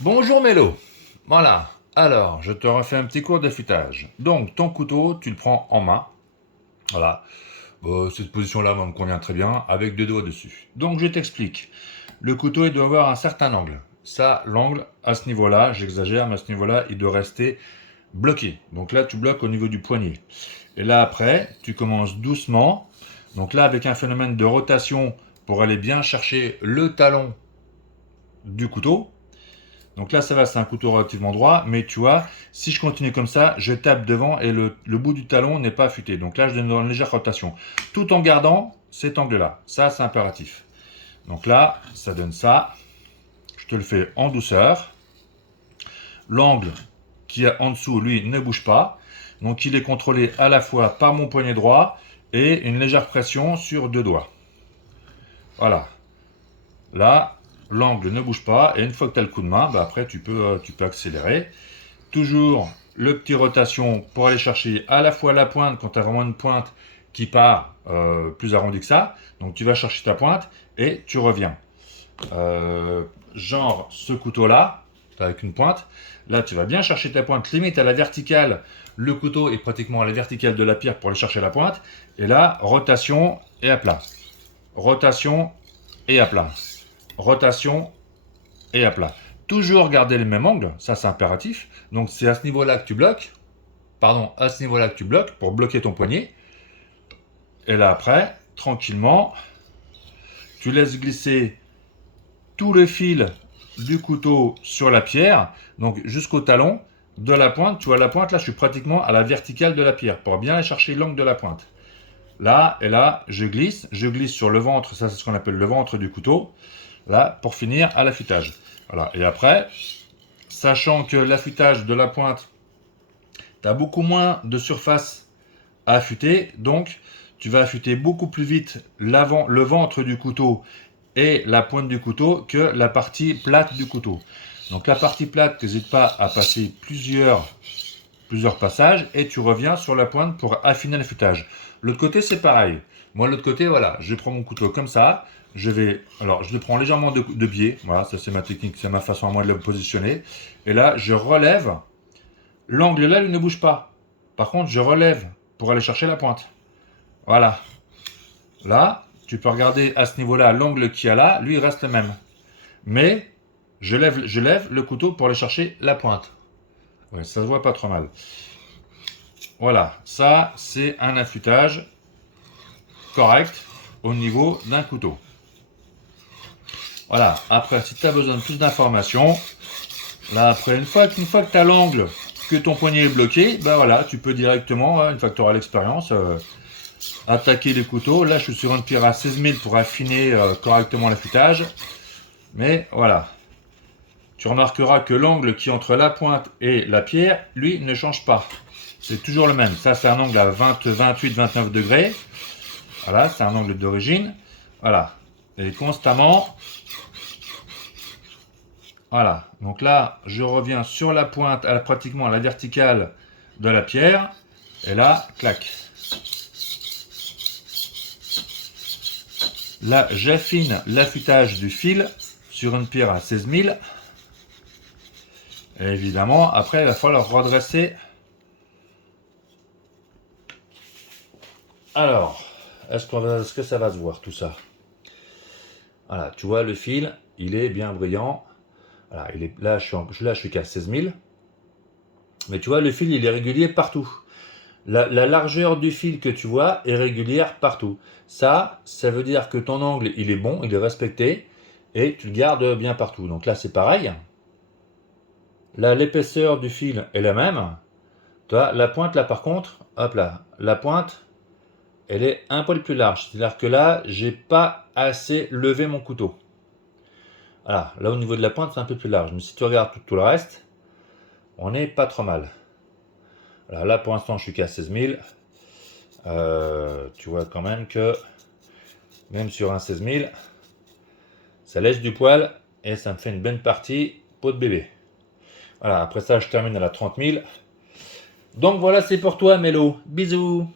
Bonjour Mélo. Voilà. Alors, je te refais un petit cours d'affûtage. Donc, ton couteau, tu le prends en main. Voilà. Cette position-là, moi, me convient très bien, avec deux doigts dessus. Donc, je t'explique. Le couteau, il doit avoir un certain angle. Ça, l'angle, à ce niveau-là, j'exagère, mais à ce niveau-là, il doit rester bloqué. Donc là, tu bloques au niveau du poignet. Et là, après, tu commences doucement. Donc là, avec un phénomène de rotation pour aller bien chercher le talon du couteau. Donc là, ça va, c'est un couteau relativement droit, mais tu vois, si je continue comme ça, je tape devant et le bout du talon n'est pas affûté. Donc là, je donne une légère rotation, tout en gardant cet angle-là. Ça, c'est impératif. Donc là, ça donne ça. Je te le fais en douceur. L'angle qui est en dessous, lui, ne bouge pas. Donc il est contrôlé à la fois par mon poignet droit et une légère pression sur deux doigts. Voilà. Là, l'angle ne bouge pas et une fois que tu as le coup de main, bah après tu peux accélérer. Toujours le petit rotation pour aller chercher à la fois la pointe quand tu as vraiment une pointe qui part plus arrondie que ça. Donc tu vas chercher ta pointe et tu reviens. Genre ce couteau-là, avec une pointe. Là, tu vas bien chercher ta pointe, limite à la verticale. Le couteau est pratiquement à la verticale de la pierre pour aller chercher la pointe. Et là, rotation et à plat. Rotation et à plat. Rotation et à plat. Toujours garder le même angle, ça c'est impératif. Donc c'est à ce niveau-là que tu bloques. Pardon, à ce niveau-là que tu bloques pour bloquer ton poignet. Et là après, tranquillement, tu laisses glisser tout le fil du couteau sur la pierre, donc jusqu'au talon de la pointe. Tu vois la pointe là, je suis pratiquement à la verticale de la pierre pour bien aller chercher l'angle de la pointe. Là et là, je glisse sur le ventre, ça c'est ce qu'on appelle le ventre du couteau. Là, pour finir à l'affûtage. Voilà. Et après, sachant que l'affûtage de la pointe, tu as beaucoup moins de surface à affûter, donc tu vas affûter beaucoup plus vite le ventre du couteau et la pointe du couteau que la partie plate du couteau. Donc la partie plate, n'hésite pas à passer plusieurs passages et tu reviens sur la pointe pour affiner l'affûtage. L'autre côté, c'est pareil. Moi, l'autre côté, voilà, je prends mon couteau comme ça. Alors, je le prends légèrement de biais. Voilà, ça c'est ma technique, c'est ma façon à moi de le positionner. Et là, je relève. L'angle là, il ne bouge pas. Par contre, je relève pour aller chercher la pointe. Voilà. Là, tu peux regarder à ce niveau-là, l'angle qu'il y a là, lui, il reste le même. Mais je lève le couteau pour aller chercher la pointe. Ouais, ça se voit pas trop mal. Voilà, ça c'est un affûtage correct au niveau d'un couteau. Voilà, après si tu as besoin de plus d'informations, là après une fois que tu as l'angle, que ton poignet est bloqué, ben voilà, tu peux directement, une fois que tu auras l'expérience, attaquer les couteaux. Là je suis sur une pierre à 16 000 pour affiner correctement l'affûtage. Mais voilà, tu remarqueras que l'angle qui est entre la pointe et la pierre, lui, ne change pas. C'est toujours le même. Ça, c'est un angle à 28, 29 degrés. Voilà, c'est un angle d'origine. Voilà. Et constamment. Voilà. Donc là, je reviens sur la pointe, pratiquement à la verticale de la pierre. Et là, clac. Là, j'affine l'affûtage du fil sur une pierre à 16 000. Et évidemment, après, il va falloir redresser. Alors, est-ce que ça va se voir tout ça? Voilà, tu vois, le fil, il est bien brillant. Voilà, là, je suis qu'à 16 000. Mais tu vois, le fil, il est régulier partout. La largeur du fil que tu vois est régulière partout. Ça veut dire que ton angle, il est bon, il est respecté, et tu le gardes bien partout. Donc là, c'est pareil. Là, l'épaisseur du fil est la même. Tu vois, la pointe, là, par contre, hop là, la pointe, elle est un poil plus large. C'est-à-dire que là, j'ai pas assez levé mon couteau. Voilà, là au niveau de la pointe, c'est un peu plus large. Mais si tu regardes tout le reste, on n'est pas trop mal. Voilà, là pour l'instant, je suis qu'à 16 000. Tu vois quand même que, même sur un 16 000, ça laisse du poil et ça me fait une bonne partie peau de bébé. Voilà, après ça, je termine à la 30 000. Donc voilà, c'est pour toi, Mélo. Bisous.